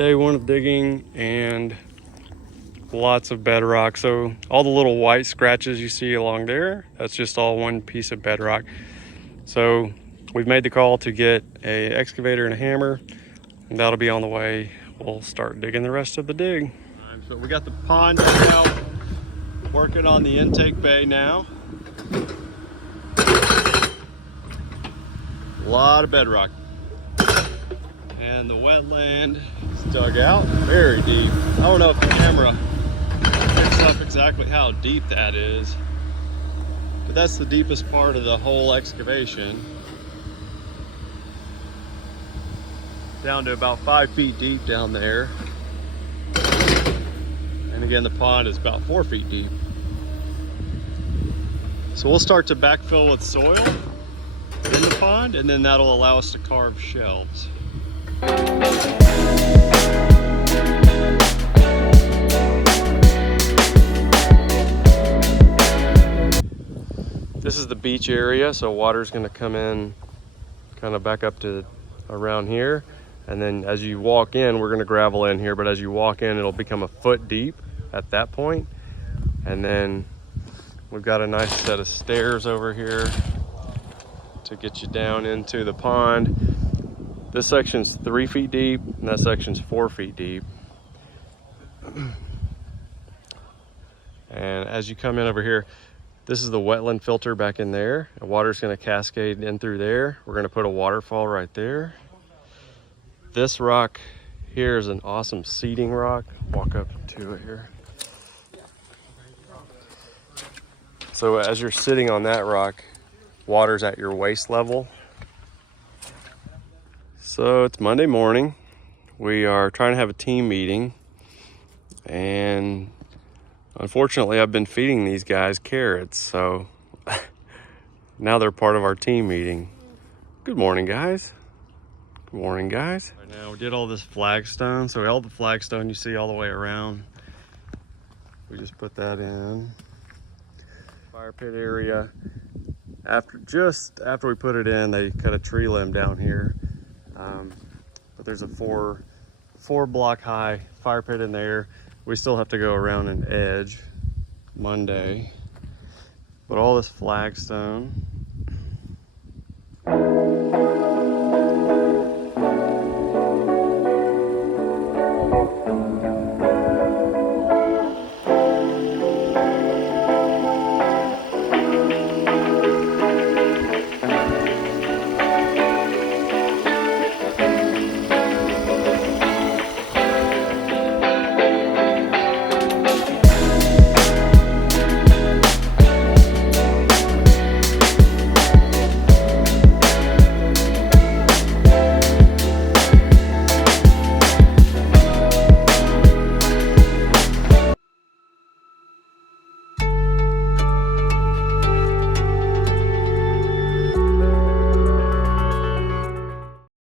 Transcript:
Day one of digging and lots of bedrock. So all the little white scratches you see along there, that's just all one piece of bedrock. So we've made the call to get a excavator and a hammer, and that'll be on the way. We'll start digging the rest of the dig. So we got the pond now, working on the intake bay now. A lot of bedrock. And the wetland is dug out very deep. I don't know if the camera picks up exactly how deep that is, but that's the deepest part of the whole excavation. Down to about 5 feet deep down there. And again, the pond is about 4 feet deep. So we'll start to backfill with soil in the pond, and then that'll allow us to carve shelves. This is the beach area, so water's going to come in kind of back up to around here, and then as you walk in, we're going to gravel in here, but as you walk in, it'll become a foot deep at that point. And then we've got a nice set of stairs over here to get you down into the pond. This section's 3 feet deep, and that section's 4 feet deep. And as you come in over here, this is the wetland filter back in there. The water's gonna cascade in through there. We're gonna put a waterfall right there. This rock here is an awesome seeding rock. Walk up to it here. So as you're sitting on that rock, water's at your waist level. So it's Monday morning. We are trying to have a team meeting, and unfortunately I've been feeding these guys carrots, so now they're part of our team meeting. Good morning, guys. Good morning, guys. Right now we did all this flagstone, so all the flagstone you see all the way around, we just put that in. Fire pit area. Just after we put it in, they cut a tree limb down here. But there's a four block high fire pit in there. We still have to go around an edge Monday. But all this flagstone,